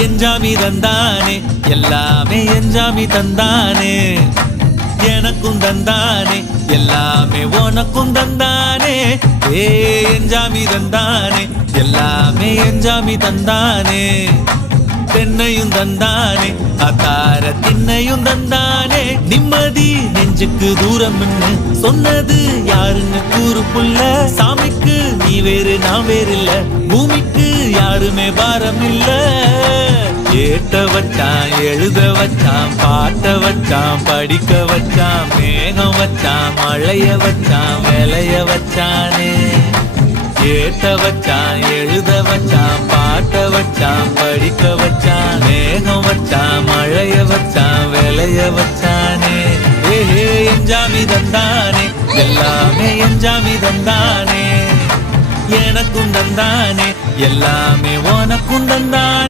எஞ்சாமி தந்தானே எல்லாமே எஞ்சாமி தந்தானே எனக்கும் தந்தானே எல்லாமே உனக்கும் தந்தானே ஏ எஞ்சாமி தந்தானே எல்லாமே எஞ்சாமி தந்தானே தென்னையும் தந்தானே அத்தார திண்ணையும் தந்தானே நிம்மதி நெஞ்சுக்கு தூரம் சொன்னது யாருன்னு கூறு புள்ள சாமிக்கு நீ வேறு நான் வேறு இல்ல பூமிக்கு யாருமே பாரம் இல்ல ஏட்ட வச்சான் எழுத வச்சான் பாட்ட வச்சான் படிக்க வச்சான் மேகம் வச்சான் மழைய வச்சான் விளைய வச்சானே ஏட்ட வச்சான் எழுத வச்சான் பாட்ட வச்சான் படிக்க வச்சான் மேகம் வச்சான் மழைய வச்சான் விளைய வச்சானே ஏ எஞ்சாமி தந்தானே எல்லாமே எஞ்சாமி தந்தானே எனக்கும் தந்தானே எல்லாமே உனக்கும் தந்தானே